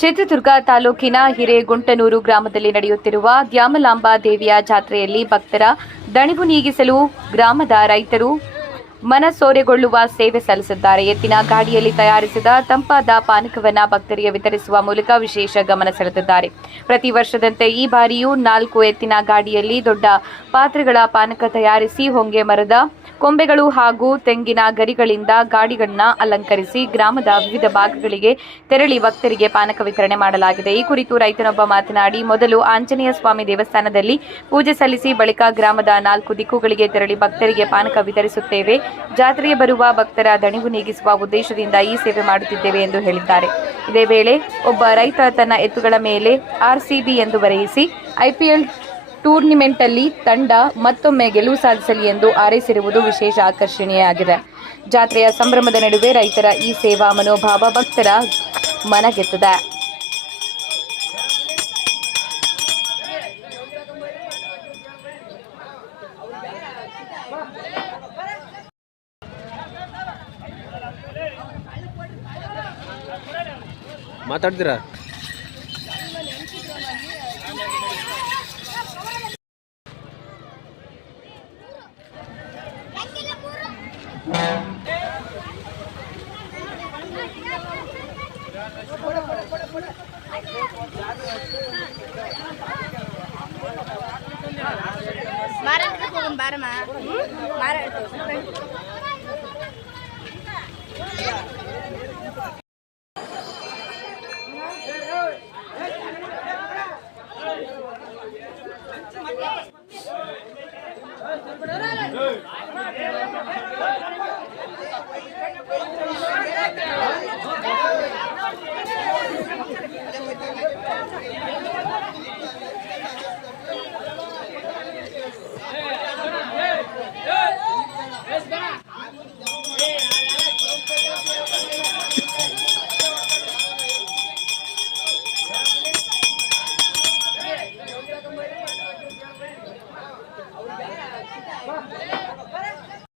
ಚಿತ್ರದುರ್ಗ ತಾಲೂಕಿನ ಹಿರೇಗುಂಟನೂರು ಗ್ರಾಮದಲ್ಲಿ ನಡೆಯುತ್ತಿರುವ ದ್ಯಾಮಲಾಂಬಾ ದೇವಿಯ ಜಾತ್ರೆಯಲ್ಲಿ ಭಕ್ತರ ದಣಿವು ನೀಗಿಸಲು ಗ್ರಾಮದ ರೈತರು ಮನಸೋರೆಗೊಳ್ಳುವ ಸೇವೆ ಸಲ್ಲಿಸಿದ್ದಾರೆ. ಎತ್ತಿನ ಗಾಡಿಯಲ್ಲಿ ತಯಾರಿಸಿದ ತಂಪಾದ ಪಾನಕವನ್ನು ಭಕ್ತರಿಗೆ ವಿತರಿಸುವ ಮೂಲಕ ವಿಶೇಷ ಗಮನ ಸೆಳೆದಿದ್ದಾರೆ. ಪ್ರತಿ ವರ್ಷದಂತೆ ಈ ಬಾರಿಯೂ 4 ಎತ್ತಿನ ಗಾಡಿಯಲ್ಲಿ ದೊಡ್ಡ ಪಾತ್ರೆಗಳ ಪಾನಕ ತಯಾರಿಸಿ ಹೊಂಗೆ ಮರದ ಕೊಂಬೆಗಳು ಹಾಗೂ ತೆಂಗಿನ ಗರಿಗಳಿಂದ ಗಾಡಿಗಳನ್ನ ಅಲಂಕರಿಸಿ ಗ್ರಾಮದ ವಿವಿಧ ಭಾಗಗಳಿಗೆ ತೆರಳಿ ಭಕ್ತರಿಗೆ ಪಾನಕ ವಿತರಣೆ ಮಾಡಲಾಗಿದೆ. ಈ ಕುರಿತು ರೈತನೊಬ್ಬ ಮಾತನಾಡಿ, ಮೊದಲು ಆಂಜನೇಯ ಸ್ವಾಮಿ ದೇವಸ್ಥಾನದಲ್ಲಿ ಪೂಜೆ ಸಲ್ಲಿಸಿ ಬಳಿಕ ಗ್ರಾಮದ 4 ದಿಕ್ಕುಗಳಿಗೆ ತೆರಳಿ ಭಕ್ತರಿಗೆ ಪಾನಕ ವಿತರಿಸುತ್ತೇವೆ. ಜಾತ್ರೆಗೆ ಬರುವ ಭಕ್ತರ ದಣಿವು ನೀಗಿಸುವ ಉದ್ದೇಶದಿಂದ ಈ ಸೇವೆ ಮಾಡುತ್ತಿದ್ದೇವೆ ಎಂದು ಹೇಳಿದ್ದಾರೆ. ಇದೇ ವೇಳೆ ಒಬ್ಬ ರೈತ ತನ್ನ ಎತ್ತುಗಳ ಮೇಲೆ RCB ಎಂದು ಬರೆಯಿಸಿ IPL ಟೂರ್ನಿಮೆಂಟ್ನಲ್ಲಿ ತಂಡ ಮತ್ತೊಮ್ಮೆ ಗೆಲುವು ಸಾಧಿಸಲಿ ಎಂದು ಹಾರೈಸಿರುವುದು ವಿಶೇಷ ಆಕರ್ಷಣೆಯಾಗಿದೆ. ಜಾತ್ರೆಯ ಸಂಭ್ರಮದ ನಡುವೆ ರೈತರ ಈ ಸೇವಾ ಮನೋಭಾವ ಭಕ್ತರ ಮನಗೆತ್ತಿದೆ. ಮಾತಾಡ್ತೀರಾ? ಮಾರಾಟ ಬಾರಮ್ಮ ಮಾರಾಟ